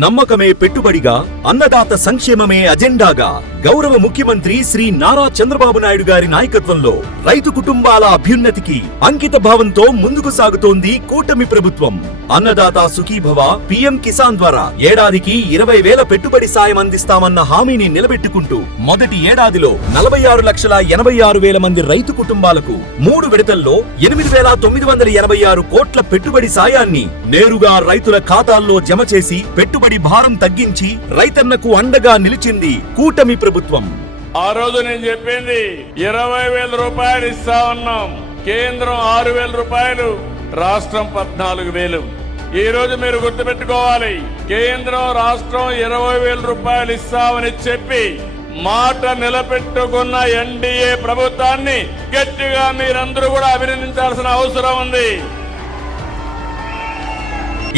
నమ్మకమే పెట్టుబడిగా, అన్నదాత సంక్షేమమే అజెండాగా గౌరవ ముఖ్యమంత్రి శ్రీ నారా చంద్రబాబు నాయుడు గారి నాయకత్వంలో రైతు కుటుంబాల అభ్యున్నతికి అంకిత భావంతో ముందుకు సాగుతోంది కూటమి ప్రభుత్వం. అన్నదాత సుఖీభవ పీఎం కిసాన్ ద్వారా ఏడాదికి 20,000 పెట్టుబడి సాయం అందిస్తామన్న హామీని నిలబెట్టుకుంటూ మొదటి ఏడాదిలో 46,86,000 మంది రైతు కుటుంబాలకు 3 విడతల్లో 8,986 కోట్ల పెట్టుబడి సాయాన్ని నేరుగా రైతుల ఖాతాల్లో జమ చేసి పెట్టుబడి భారం తగ్గించి రైతన్నకు అండగా నిలిచింది కూటమి ప్రభుత్వం. ఆ రోజు నేను చెప్పింది 20,000 రూపాయలు ఇస్తా ఉన్నాం. కేంద్రం 6,000 రూపాయలు, రాష్ట్రం 14,000. ఈ రోజు మీరు గుర్తుపెట్టుకోవాలి, కేంద్రం రాష్ట్రం 20,000 రూపాయలు ఇస్తామని చెప్పి మాట నిలబెట్టుకున్న ఎన్డీఏ ప్రభుత్వాన్ని గట్టిగా మీరందరూ కూడా అభినందించాల్సిన అవసరం ఉంది.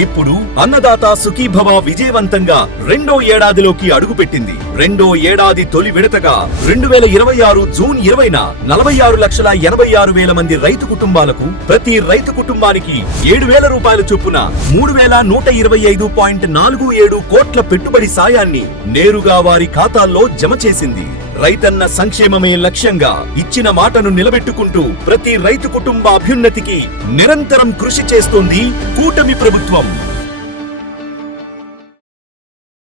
ఇప్పుడు అన్నదాత సుఖీభవ విజయవంతంగా రెండో ఏడాదిలోకి అడుగుపెట్టింది. రెండో ఏడాది తొలి విడతగా 2026 జూన్ 20న 46,86,000 మంది రైతు కుటుంబాలకు ప్రతి రైతు కుటుంబానికి 7,000 రూపాయల చొప్పున 3,125.47 కోట్ల పెట్టుబడి సాయాన్ని నేరుగా వారి ఖాతాల్లో జమ చేసింది. రైతన్న సంక్షేమమే లక్ష్యంగా ఇచ్చిన మాటను నిలబెట్టుకుంటూ ప్రతి రైతు కుటుంబ అభ్యున్నతికి నిరంతరం కృషి చేస్తోంది కూటమి ప్రభుత్వం.